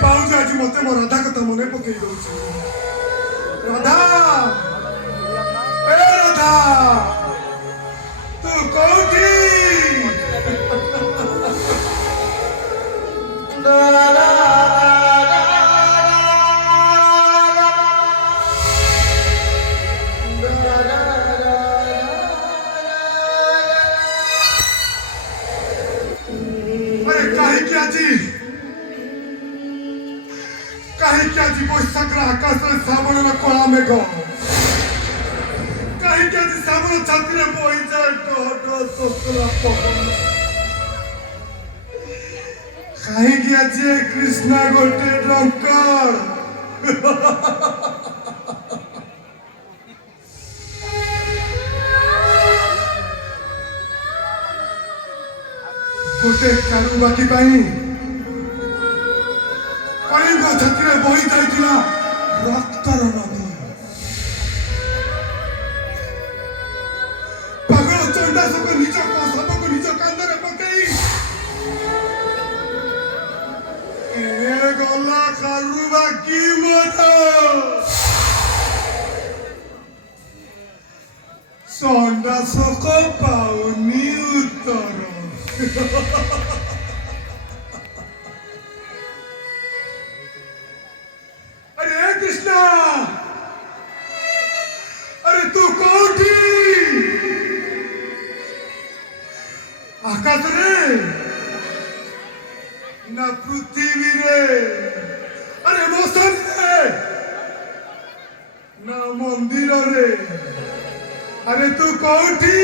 पाऊँ आज मत मो राधा कथा मन पकई दौर राधा ए राधा तू कौटी अरे कहीं क्या जी कहीं क्या जी बैशाखर आकाश श्रावण कला मेघ कहीं क्या जी श्रावण छाती बही जाए कहीं आज कृष्णा गोटे ड्रंकर गोटे चारुबाटी कलिंग छाती बही जाइला रक्तर नदी पागल चंडासक निज शव को निज कांधे पकई गला कारुबा की मत चंडासक पाउनी उत्तर अरे कृष्णा अरे तू कौटी आकाश रे ना पृथ्वी रे अरे मौसम रे ना मंदिर रे अरे तू कौटी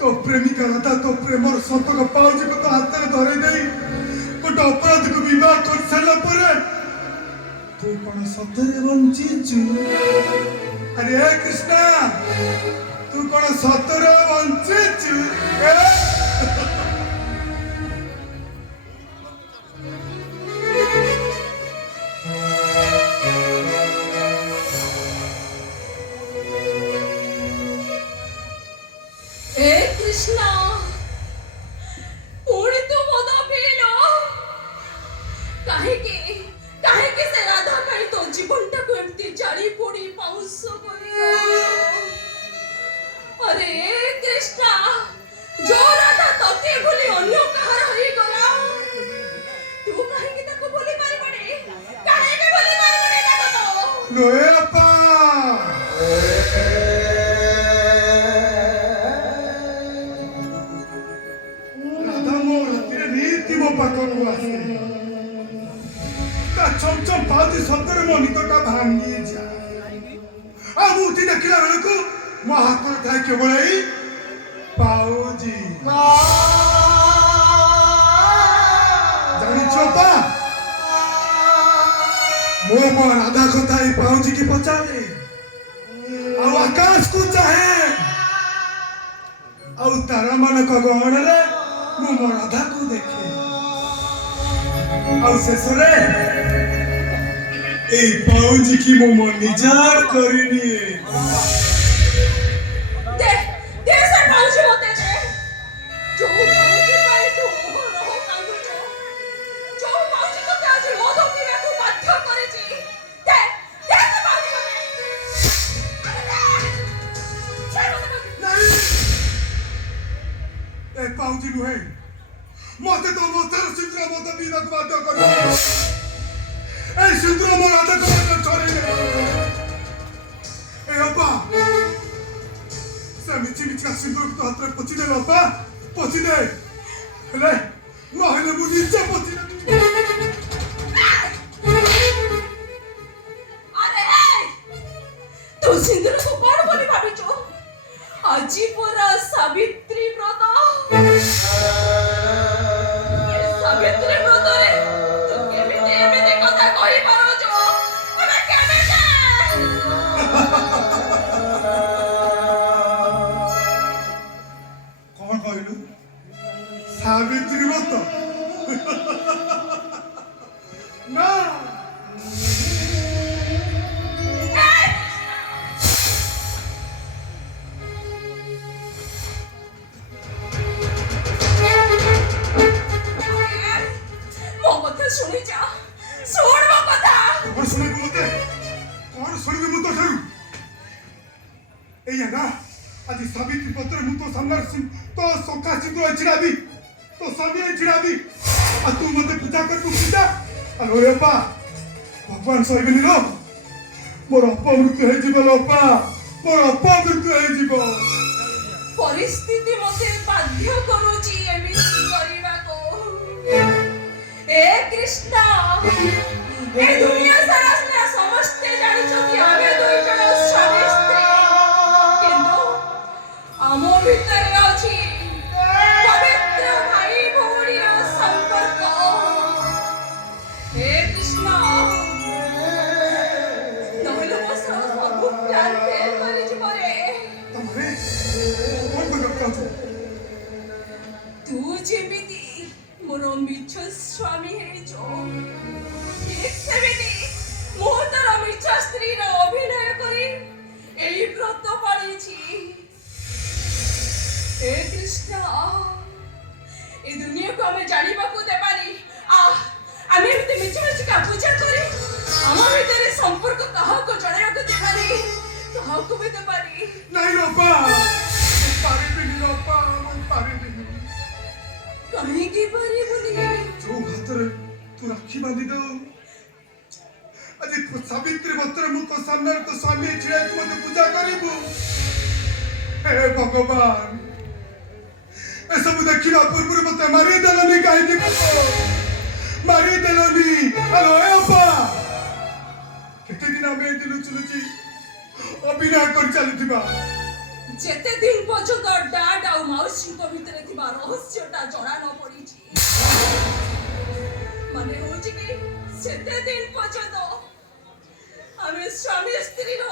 तो प्रेमिका राधा तो प्रेमर सतक पाउज को तो हाथ में धरे दे गोटे अपराध को विवाह कर सारा पर तू कौन सतरे बंचीचु अरे कृष्णा तू कौन सतरे बंचीचु कृष्णा पुणी तू मद पीलो काहे से राधा काई तो जीवनटा को एमती जाली पोड़ी पाउस करियो अरे कृष्णा जो राधा तोके बोली अन्य कहार होई गला तू काहे की ताको बोली मारी पड़े काहे के बोली मारी पड़े ताको तो लोए अपा चमचम पाउजी शब्दरे मो निकटा भांगी जा उठी देखला बेलू मो हाथ में था केवल पाउजी जानी चोपा मो मो राधा कथा पाउजी की पचारे आकाश को चाहे तारा मान गहन रे मो मो राधा को देखे शेष पाउजी की मो मन निजार करिनी दे से पाउजी होते छे जो पाउजी पाए तो रहो कांदु जो पाउजी तो आज मद पीवा को बाध्य करे छी दे से पाउजी होते ए पाउजी नुहे मते तो मोतर सिंद्र मत पीवा को बाध्य करे ए सिंद्र मो राधा को छोड़ी दे ए अपा से मिची का सिंद्र को हाथ में पची दे अपा पची दे ले नहले मुझे इच्छा पची दे अरे तू सिंदूर को कौन बोली भाबिचो आजी पूरा सावित्री व्रत सावित्री व्रत रे तू केमिते एमिते कथा कहि पारो जो अबे केमिते ଶୁଣିବି ମୁଁ ତୋ ଠାରୁ ଏଇଆ ନା ଆଜି ସାବିତ୍ରୀ ପତ୍ର ମୁଁ ତୋ ସାମ୍ନାରେ ତୋ ସଖା ସିନ୍ଦୁର ଛିଡ଼ାବି ତୋ ସ୍ୱାମୀ ଛିଡ଼ାବି ଆଉ ତୁ ମତେ ପୂଜା କରିବୁ ପୂଜା ଆଲୋ ଅପା ଭଗବାନ ସହିବେନି ଲୋ ମୋର ଅପମୃତ୍ୟୁ ହେଇଯିବ ଲୋ ଅପା ମୋର ଅପମୃତ୍ୟୁ ହେଇଯିବ ପରିସ୍ଥିତି ମୋତେ ବାଧ୍ୟ କରୁଛି ଏମିତି କରିବାକୁ ଏ କୃଷ୍ଣ ଏ ଦୁନିଆ ସାରା ସିନା ସମସ୍ତେ ଜାଣିଛନ୍ତି ଆମେ ଦୁଇ ଜଣ ସ୍ୱାମୀ ସ୍ତ୍ରୀ କିନ୍ତୁ ଆମ ଭିତରେ ଅଛି ପବିତ୍ର ଭାଇ ଭଉଣୀର ସମ୍ପର୍କ ହେ କୃଷ୍ଣ ନହେଲେ ମୋ ସହ ସବୁ ପ୍ଲାନ୍ ଫେଲ୍ କରିଯିବ ରେ ତମେ କଣ କରିବାକୁ ଚାହୁଁଛ ତୁ ଯେମିତି ମୋର ମିଛ ସ୍ୱାମୀ ହେଇଛୁ ଠିକ୍ ସେମିତି ମୁଁ ତୋର ମିଛ ସ୍ତ୍ରୀର ଅଭିନୟ କରି ଏହି ବ୍ରତ ପାଳିଛି ହେ କୃଷ୍ଣ ଏ ଦୁନିଆକୁ ଆମେ ଜାଣିବାକୁ ଦେବାନି ଆମେ ଏମିତି ମିଛ ମିଛିକା ପୂଜା କରି ଆମ ଭିତରେ ସମ୍ପର୍କ କାହାକୁ ଜଣାଇବାକୁ ଦେବାନି କାହାକୁ ବି ଦେବାନି ନାଇଁ ଲୋ ଅପା ମୁଁ ପାରିବିନି ଲୋ ଅପା ମୁଁ ପାରିବିନି କାହିଁକି ପାରିବୁନି ଯୋଉ ହାତରେ ତୁ ରାକ୍ଷୀ ବାନ୍ଧି ଦଉ ଆଜି ସାବିତ୍ରୀ ପତ୍ରରେ ମୁଁ ତୋ ସାମ୍ନାରେ ତୋ ସ୍ୱାମୀ ଛିଡ଼ାଇକି ମତେ ପୂଜା କରିବୁ ହେ ଭଗବାନ ଏସବୁ ଦେଖିବା ପୂର୍ବରୁ ମତେ ମାରିଦେଲନି କାହିଁକି ମାରିଦେଲନି ଆଲୋ ଏ ଅପା କେତେ ଦିନ ଆମେ ଏମିତି ଲୁଚି ଲୁଚି ଅଭିନୟ କରି ଚାଲିଥିବା ଯେତେ ଦିନ ପର୍ଯ୍ୟନ୍ତ ଡାଡ୍ ଆଉ ମାଉସୀଙ୍କ ଭିତରେ ଥିବା ରହସ୍ୟଟା ଜଣା ନ ପଡ଼ିଛି ମାନେ ହଉଛି କି ସେତେ ଦିନ ପର୍ଯ୍ୟନ୍ତ ଆମେ ସ୍ୱାମୀ ସ୍ତ୍ରୀର